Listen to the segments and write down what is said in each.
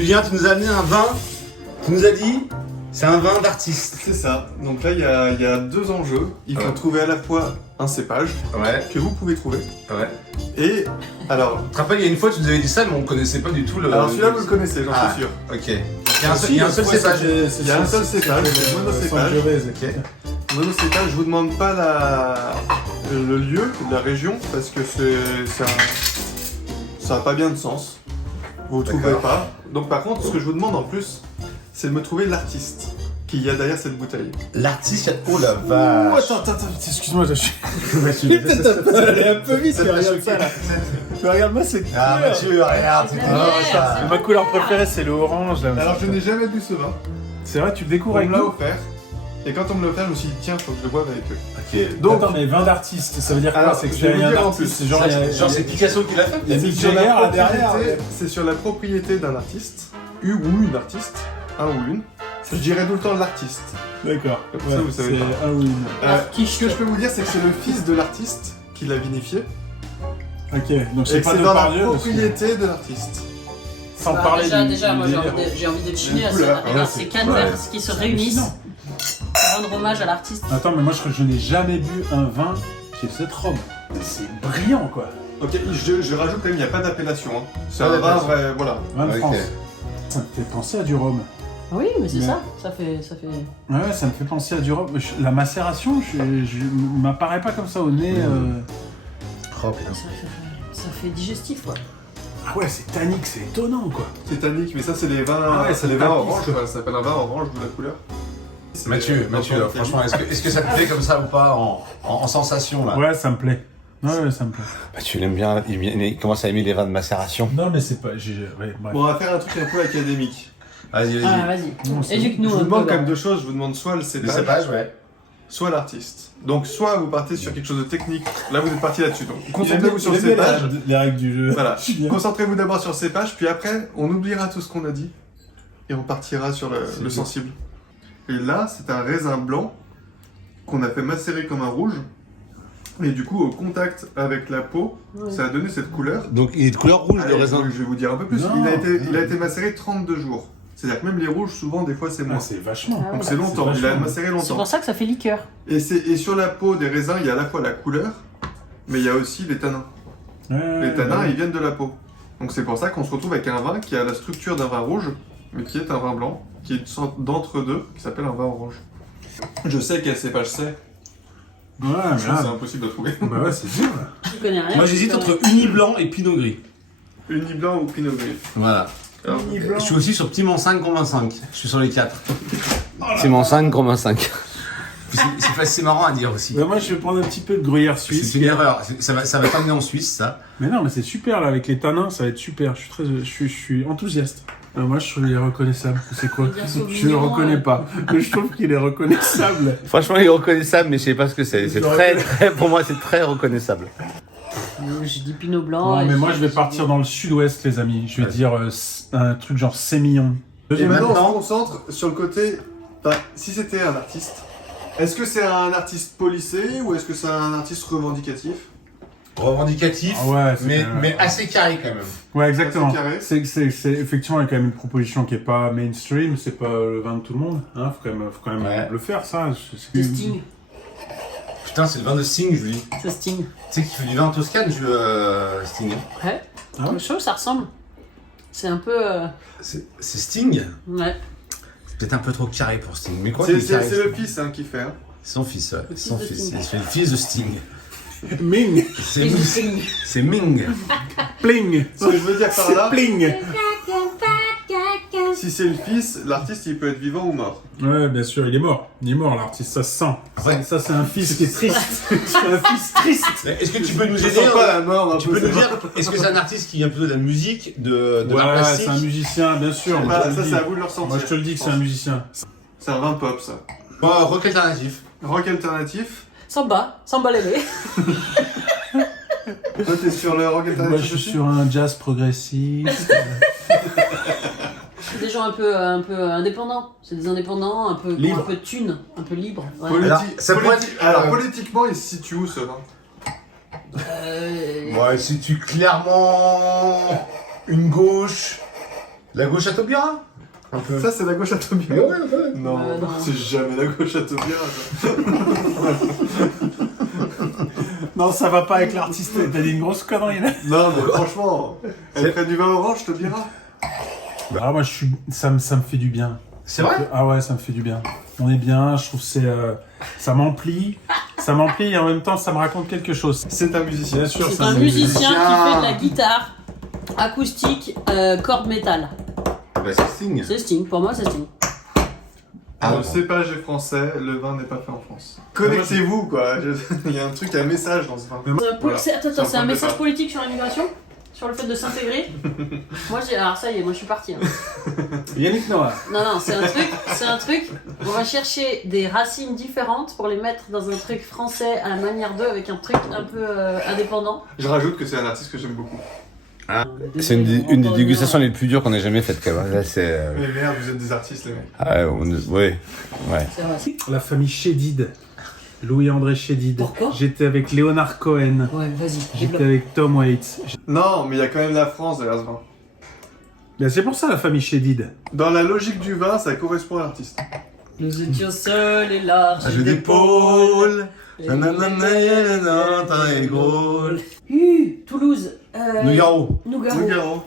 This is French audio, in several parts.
Julien, tu nous as amené un vin. Tu nous as dit, c'est un vin d'artiste. C'est ça. Donc là, il y a deux enjeux. Il faut trouver à la fois un cépage que vous pouvez trouver. Ouais. Et alors. Tu te rappelles, il y a une fois, tu nous avais dit ça, mais on connaissait pas du tout le. Alors celui-là, vous le connaissez, j'en suis sûr. Ok. Il y a un seul cépage. Il y a un seul cépage, le monocépage. Ok. Monocépage, je vous demande pas le lieu, la région, parce que ça n'a pas bien de sens. Vous ne trouverez pas. Donc par contre, ce que je vous demande en plus, c'est de me trouver l'artiste qu'il y a derrière cette bouteille. L'artiste, oh la vache. Attends, excuse-moi, je suis. Peut-être aller un peu vite, mais regarde ça là. Mais regarde-moi, c'est cool. Ah, Mathieu, regarde, Ma couleur préférée, c'est le orange là. Alors je n'ai jamais bu ce vin. C'est vrai, tu le découvres On avec me l'a nous. offert. Et quand on me l'a offert, je me suis dit, tiens, faut que je le boive avec eux. Ok. Donc, attends, mais vin d'artiste, ça veut dire quoi? Alors, C'est que je tu vais as vous un dire en artiste. plus. Genre, c'est Picasso qui l'a fait. Il y a Mick Jagger là derrière. C'est sur la propriété d'un artiste, ou une artiste, un ou une. Je dirais tout le temps l'artiste. D'accord. Comme ça, vous savez c'est un ou une. Ce que je peux vous dire, c'est que c'est le fils de l'artiste qui l'a vinifié. Ok, donc Et c'est que pas c'est de dans la Pardieu. propriété de l'artiste. Sans parler déjà, moi délire. j'ai envie d'être chinois. couleur. C'est quatre verres qui se réunissent pour rendre hommage à l'artiste. Attends, mais moi je n'ai jamais bu un vin qui est cette robe. C'est brillant quoi. Ok, je rajoute quand même, il n'y a pas d'appellation. Hein. C'est Pas un vin d'appellation. vrai, voilà. Vin de Ok. France. Ça me fait penser à du rhum. Oui, mais c'est Mais- ça fait. Ouais, ça me fait penser à du rhum. La macération, m'apparaît pas comme ça au nez. Oh putain. Ça fait digestif quoi. Ah ouais, c'est tannique, c'est étonnant quoi. C'est tannique, mais ça c'est les vins, Ah ouais, c'est les vins tapis, orange. quoi. Ça s'appelle un vin orange de la couleur. Mathieu, franchement, est-ce que ça te plaît comme ça ou pas en sensation là? Ouais, ça me plaît. Ouais, ça me plaît. Mathieu, il aime bien, il commence à aimer les vins de macération. Non, mais c'est pas. Ouais, bref. Bon, on va faire un truc un peu académique. Vas-y, Ah, vas-y. vas-y. Non, c'est- Éduque-nous Je vous un demande peu, quand même là. deux choses. Je vous demande soit le Le cépage, cépage, ouais. soit l'artiste. Donc soit vous partez sur quelque chose de technique. Là, vous êtes parti là-dessus. Donc Il aime concentrez-vous sur le bien cépage. les règles du jeu. Voilà. Julien. Concentrez-vous d'abord sur le cépage, puis après, on oubliera tout ce qu'on a dit et on partira sur le bien. sensible. Et là, c'est un raisin blanc qu'on a fait macérer comme un rouge. Et du coup, au contact avec la peau, Ouais. ça a donné cette couleur. Donc il est de couleur rouge Allez, le raisin. Je vais vous dire un peu plus. Non. Il a été macéré 32 jours. C'est-à-dire que même les rouges, souvent, des fois, c'est Ah, moins. c'est vachement. Ah Donc ouais. c'est longtemps. c'est Il a vachement. macéré C'est longtemps. pour ça que ça fait liqueur. Et sur la peau des raisins, il y a à la fois la couleur, mais il y a aussi les tanins. Les tanins, ils viennent de la peau. Donc c'est pour ça qu'on se retrouve avec un vin qui a la structure d'un vin rouge, mais qui est un vin blanc, qui est une sorte d'entre-deux, qui s'appelle un vin orange. Je sais quel cépage c'est. Ouais, mais C'est là. impossible de trouver. Bah ouais, c'est dur. Tu connais rien. Moi j'hésite entre Uni Blanc et Pinot Gris. Uni blanc ou pinot gris. Voilà. Alors, Je suis aussi sur Piment 5, Grand 25. Je suis sur les 4. Piment 5, Grand 25. C'est marrant à dire aussi. Bah, moi, je vais prendre un petit peu de gruyère suisse. C'est une erreur. Ça va t'amener en Suisse, ça. Mais non, mais c'est super là, avec les tanins, ça va être super. Je suis enthousiaste. Moi, je trouve qu'il est reconnaissable. C'est quoi? Bien sûr, Je le mignon, reconnais pas. Mais je trouve qu'il est reconnaissable. Franchement, il est reconnaissable, mais je sais pas ce que c'est. C'est très, pour moi, c'est très reconnaissable. J'ai dit pinot blanc. Non, et mais moi, j'ai- je vais partir dans le sud-ouest, les amis. Je vais dire un truc genre Sémillon. Et maintenant, on maintenant- se concentre sur le côté. Enfin, si c'était un artiste, est-ce que c'est un artiste policé ou est-ce que c'est un artiste revendicatif? Revendicatif, Ah ouais, c'est quand même- mais assez carré quand même. Ouais, exactement. Assez carré. C'est effectivement il y a quand même une proposition qui est pas mainstream, c'est pas le vin de tout le monde. Hein, faut quand même Ouais. le faire, ça. C'est Sting. Putain, c'est le vin de Sting, Julie. C'est Sting. Tu sais qu'il fait du vin en Toscane, Sting. Ouais. Ah ouais. Je trouve que ça ressemble. C'est un peu. C'est Sting. Ouais. C'est peut-être un peu trop carré pour Sting. Mais quoi, C'est le fils hein, qui fait. Hein. C'est son fils, ouais. Le Son fils de fils. Sting. C'est le fils de Sting. Ming, C'est Et Ming. Sting. C'est Ming. pling, Ce que je veux dire par là, pling. si c'est le fils, l'artiste il peut être vivant ou mort. Ouais, bien sûr, il est mort. Il est mort, l'artiste, ça se sent. Ouais. Ça, c'est un fils qui est triste. C'est un fils triste. Est-ce que tu peux nous Je aider sens pas la mort un Tu peu, peux nous ça. dire, est-ce que c'est un artiste qui vient plutôt de la musique, de l'art Ouais, plastique? c'est un musicien, bien sûr. moi, Bah, je te ça le c'est à dis. vous de le ressentir. Moi, je te le dis que c'est un musicien. C'est un vin pop ça. Bon, rock alternatif. Rock alternatif. Samba Lélé. Toi t'es sur le rock alternatif Moi, je suis aussi sur un jazz progressiste. C'est des gens un peu indépendants. C'est des indépendants, un peu, qui ont Libre. un peu de thunes, un peu libres. Ouais. Alors, ça pourrait être- Alors, politiquement, il se situe où ce vin? Euh, Ouais, c'est-tu clairement une gauche La gauche à Taubira. Un peu. Ça, c'est la gauche à Taubira. Mais ouais. Non, non. c'est jamais la gauche à Taubira. ça. Non, ça va pas avec l'artiste, t'as dit une grosse connerie là. Non, mais franchement, elle ferait du vin orange, Taubira. Ah, moi, ça me fait du bien. C'est vrai? Ah ouais, ça me fait du bien. On est bien, je trouve que c'est... ça m'emplit et en même temps, ça me raconte quelque chose. C'est un musicien. Bien sûr, C'est un musicien qui fait de la guitare acoustique, corde métal. Bah, c'est Sting. C'est Sting, pour moi c'est Sting. Ah, Le cépage est français, le vin n'est pas fait en France. Connectez-vous, quoi. Il y a un truc, un message dans ce vin. Voilà. Attends, c'est un point de message départ. politique sur l'immigration? Sur le fait de s'intégrer? Alors ça y est, moi je suis partie. Hein. Yannick Noah. Non, c'est un truc, on va chercher des racines différentes pour les mettre dans un truc français à la manière d'eux, avec un truc un peu indépendant. Je rajoute que c'est un artiste que j'aime beaucoup. C'est une des dégustations les plus dures qu'on ait jamais faites, quand même. Là, c'est. Mais merde, vous êtes des artistes, les mecs. Ouais. C'est vrai. La famille Chédid. Louis-André Chédid. Pourquoi? J'étais avec Léonard Cohen. Ouais, vas-y. J'étais avec Tom Waits. Non, mais il y a quand même la France derrière ce vin. Ben, c'est pour ça la famille Chédid. Dans la logique du vin, ça correspond à l'artiste. Nous étions seuls et larges. J'ai d'épaule. Nanana, et gros. Toulouse. Nougaro. Nougaro.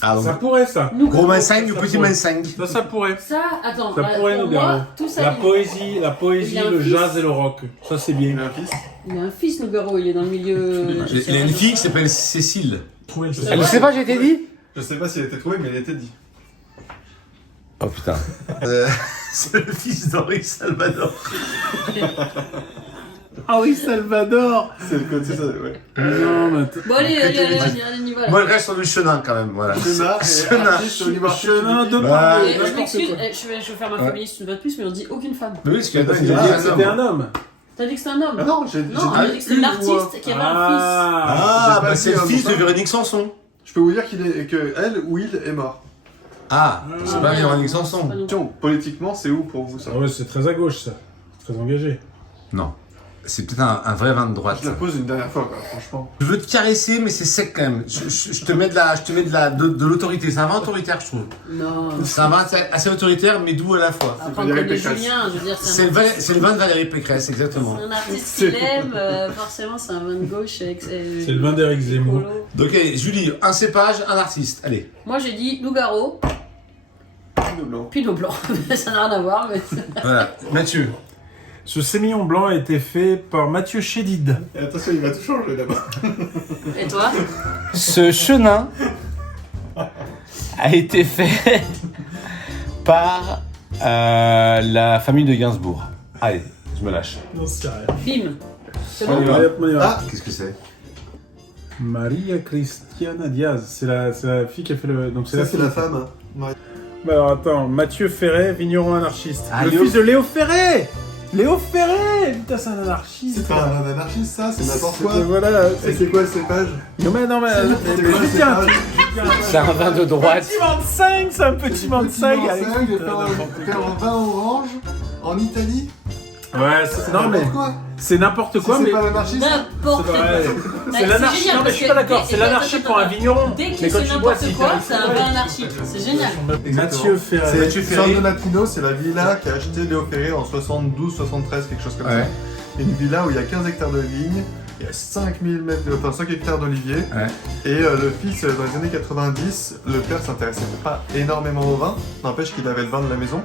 Ah, Ça pourrait, ça. gros Manseng ou petit Manseng. Ça pourrait. Ça, attends. Ça pourrait, pour Nougaro. moi, tout ça. La poésie, Il y a un le fils. jazz et le rock. Ça, c'est bien. Il a un fils. Il a un fils, Nougaro, il est dans le milieu. Il y a une fille qui s'appelle Cécile. Trouver le Elle Elle ne sait pas, j'ai été dit? Je sais pas s'il a été trouvé, mais il a été dit. Oh putain. C'est le fils d'Henri Salvador. Ah oui, Salvador. C'est le côté ça, ouais. Non, mais... Bon, allez, on y va là. Moi, je reste sur le chenin quand même, voilà. Chenin et Chenin. artiste au niveau Chenin de Bah, Paris. Je m'excuse, je vais faire ma féministe une fois de plus, mais on dit aucune femme. Oui, parce qu'il y a Il a Ah, dit c'était un homme. T'as dit que c'était un homme? Ah non, j'ai Non, on a dit que c'était une l'artiste voix. qui avait un Ah, J'ai pas bah c'est dit le homme, fils de ça. Véronique Sanson. Je peux vous dire que elle ou il est mort. Ah, c'est pas merde. Véronique fils. Sanson. Pas non. Tiens, politiquement, c'est où pour vous ça? Ah ouais, c'est très à gauche, ça. Très engagé. Non. C'est peut-être un vrai vin de droite. Je la pose une dernière fois, quoi, franchement. Je veux te caresser, mais c'est sec quand même. Je te mets de l'autorité. C'est un vin autoritaire, je trouve. Non. C'est un vin assez autoritaire, mais doux à la fois. Après, on Valérie connaît Pécresse. Julien, je veux dire, C'est le vin de Valérie Pécresse, exactement. c'est un artiste qu'il aime, forcément c'est un vin de gauche. C'est le vin d'Éric Zemmour. Donc, allez, Julie, un cépage, un artiste. Allez. Moi j'ai dit Nougaro, Pinot blanc. Pinot Blanc. Ça n'a rien à voir, mais. Voilà. Mathieu. Ce sémillon blanc a été fait par Mathieu Chédid. Et attention, il va tout changer là-bas. Et toi? Ce chenin a été fait par la famille de Gainsbourg. Allez, je me lâche. Non, c'est rien. Bim. C'est On y bon. va. Ah, Qu'est-ce que c'est? Maria Cristiana Diaz. C'est la fille qui a fait le... Donc ça, c'est fille. la femme. Ouais. Bah alors attends, Mathieu Ferret, vigneron anarchiste. Ah, le Léo- fils de Léo Ferret. Léo Ferret. Putain, c'est un anarchiste. C'est pas un anarchiste, ça, c'est n'importe quoi. Voilà. Et c'est quoi le cépage? Non mais C'est quoi le je tiens. cépage? C'est un vin de droite. Petit 25, c'est un petit 25 avec... fait en vin orange en Italie. Ouais, c'est non mais Pourquoi? c'est n'importe quoi, Si mais c'est pas l'anarchiste. N'importe c'est quoi. vrai. Bah, C'est l'anarchie. génial, Non mais je suis pas parce que d'accord. C'est dès- l'anarchie attends, pour un vigneron. Dès qu'il Mais quand fait tu bois, n'importe si quoi, t'as- c'est un vin anarchique. C'est génial. Mathieu Ferret. C'est Mathieu Ferré. San Donatino, c'est la villa qu'a acheté Léo Ferré en 72-73, quelque chose comme Ouais. ça. Une villa où il y a 15 hectares de vignes, il y a 5000 mètres, enfin 5 hectares d'oliviers. Ouais. Et le fils, dans les années 90, le père s'intéressait pas énormément au vin, n'empêche qu'il avait le vin de la maison.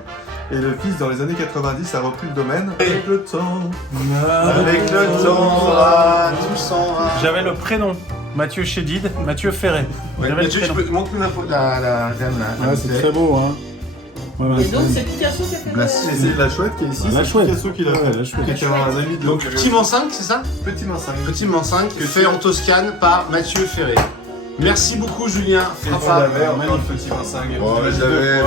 Et le fils, dans les années 90, a repris le domaine. Avec le temps. Avec le temps, tout s'en va. J'avais le prénom. Mathieu Chédid, Mathieu Ferret. Ouais, J'avais le Mathieu, je prénom. peux montre-nous la dame là. Ouais, c'est très beau, hein. Voilà, Et donc c'est Picasso qui a fait Glace. Et c'est la chouette qui est ici, Ah, la c'est chouette. Picasso qui l'a Ouais, fait. la chouette. Qui était un ami de Donc, Léo petit Ferré. Mans 5, c'est ça? Petit Mansin. Petit Mans 5, fait en Toscane par Mathieu Ferré. Merci beaucoup, Julien. Et on Frappa. l'avait encore le petit Mansin. Oh, mais j'avais.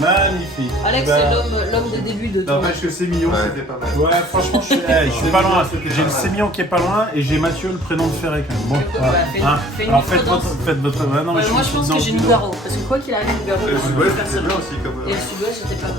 Magnifique. Alex, Bah, c'est l'homme de début de ton. N'empêche que c'est mignon, Ouais. c'était pas mal. Ouais, franchement, je suis pas loin. J'ai le sémillon qui est pas loin et j'ai Mathieu, le prénom de Ferret quand même. Bon, Ouais, voilà. fais- Hein. fais une Alors faites photo. votre... Ouais, non, mais Ouais, moi je pense dans que le j'ai Sud. Nougaro. Parce que quoi qu'il arrive, Nougaro, Le c'est sud-ouest, c'est personne. bien aussi comme. Et le sud-ouest, j'étais pas mal.